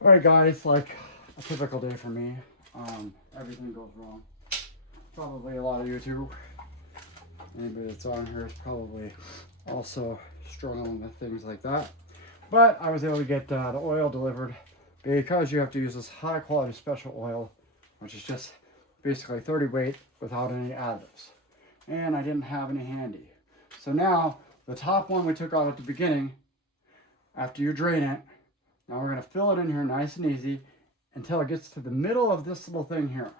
Alright guys, like a typical day for me. Everything goes wrong. Probably a lot of you too. Anybody that's on here is probably also struggling with things like that. But I was able to get the oil delivered because you have to use this high quality special oil, which is just basically 30 weight without any additives. And I didn't have any handy. So now the top one we took out at the beginning, after you drain it, now we're going to fill it in here nice and easy until it gets to the middle of this little thing here,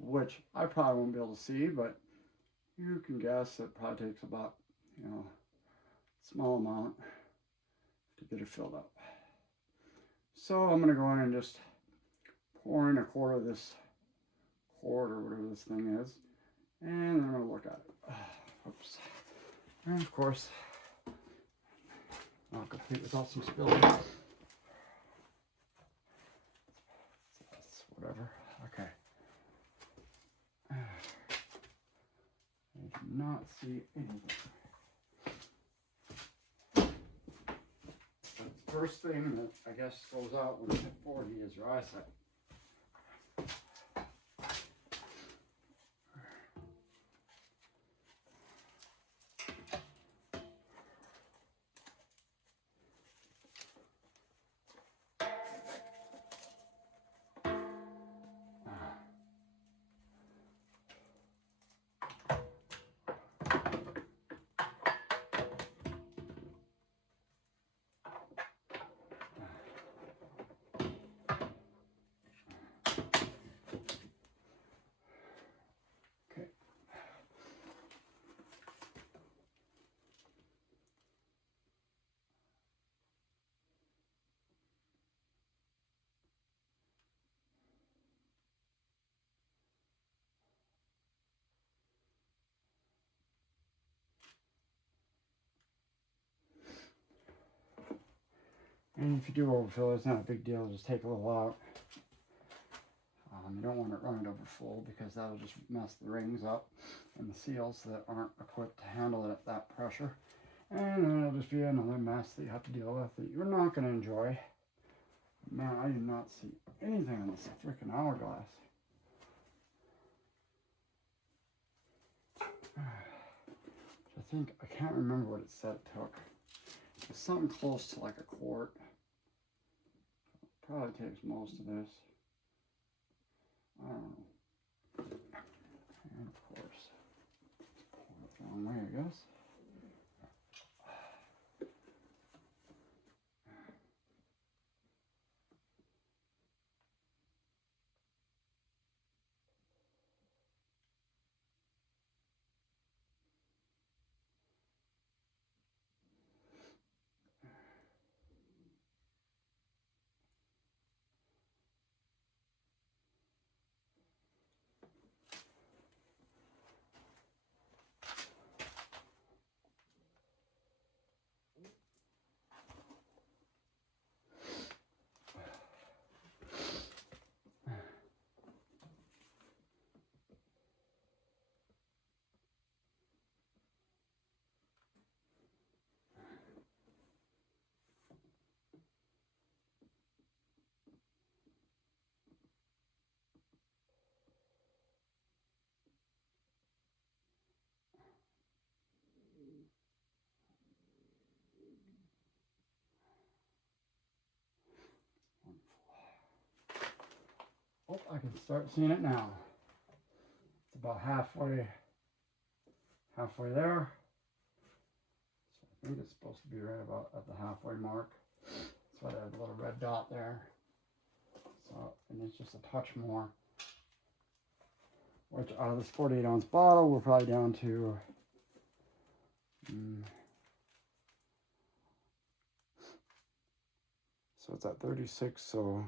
which I probably won't be able to see, but you can guess it probably takes about, a small amount to get it filled up. So I'm going to go in and just pour in a quarter of this quart or whatever this thing is, and then I'm going to look at it. Oops. And of course, not complete without some spilling. Whatever. Okay. I do not see anything. The first thing that I guess goes out when you hit 40 is your eyesight. And if you do overfill, it's not a big deal. Just take a little out. You don't want it running over full because that'll just mess the rings up and the seals that aren't equipped to handle it at that pressure. And then it'll just be another mess that you have to deal with that you're not going to enjoy. Man, I do not see anything on this freaking hourglass. I think, I can't remember what it said it took. It's something close to like a quart. Probably takes most of this. I don't know. And of course, pour it the wrong way, I guess. Oh, I can start seeing it now. It's about halfway there. So I think it's supposed to be right about at the halfway mark. So I have a little red dot there. So, and it's just a touch more. Which out of this 48 ounce bottle, we're probably down to so it's at 36, so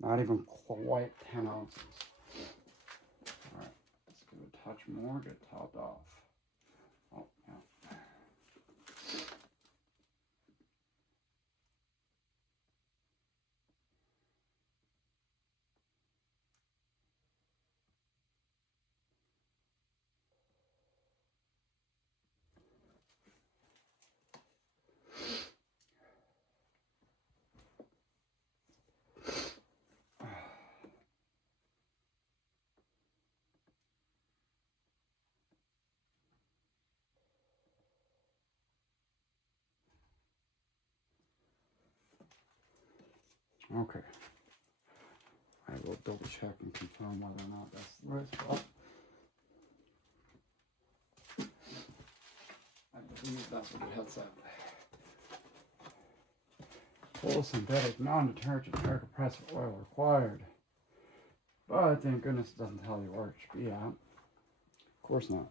not even quite 10 ounces. All right, let's give it a touch more, get topped off. Oh, yeah. Okay. I will double check and confirm whether or not that's the right spot. I believe that's what it has at. Full synthetic non-detergent air compressor oil required. But thank goodness it doesn't tell you where it should be at. Of course not.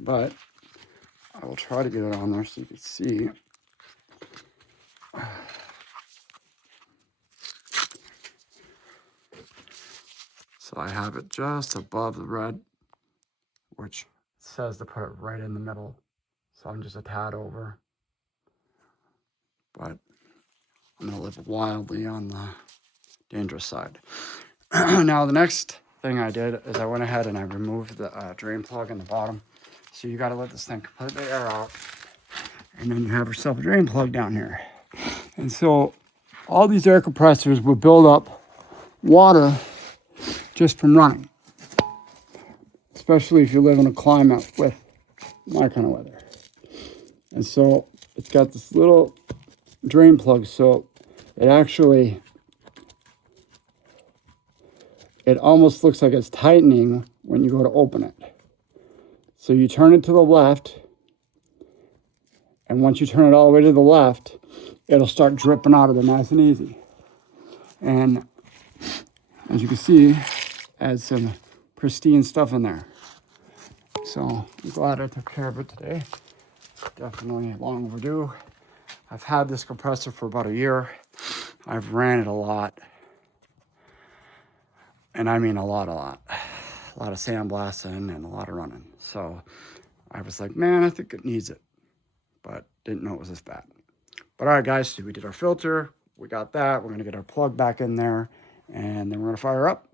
But I will try to get it on there so you can see. So I have it just above the red, which says to put it right in the middle. So I'm just a tad over. But I'm going to live wildly on the dangerous side. Now the next thing I did is I went ahead and I removed the drain plug in the bottom. So you got to let this thing completely air out. And then you have yourself a drain plug down here. And so all these air compressors would build up water just from running. Especially if you live in a climate with my kind of weather. And so it's got this little drain plug, so it actually, it almost looks like it's tightening when you go to open it. So you turn it to the left, and once you turn it all the way to the left, it'll start dripping out of there nice and easy. And as you can see, adds some pristine stuff in there. So I'm glad I took care of it today. Definitely long overdue. I've had this compressor for about a year. I've ran it a lot. And I mean a lot. A lot of sandblasting and a lot of running. So I was like, man, I think it needs it. But didn't know it was this bad. But all right, guys, so we did our filter. We got that. We're going to get our plug back in there. And then we're going to fire up.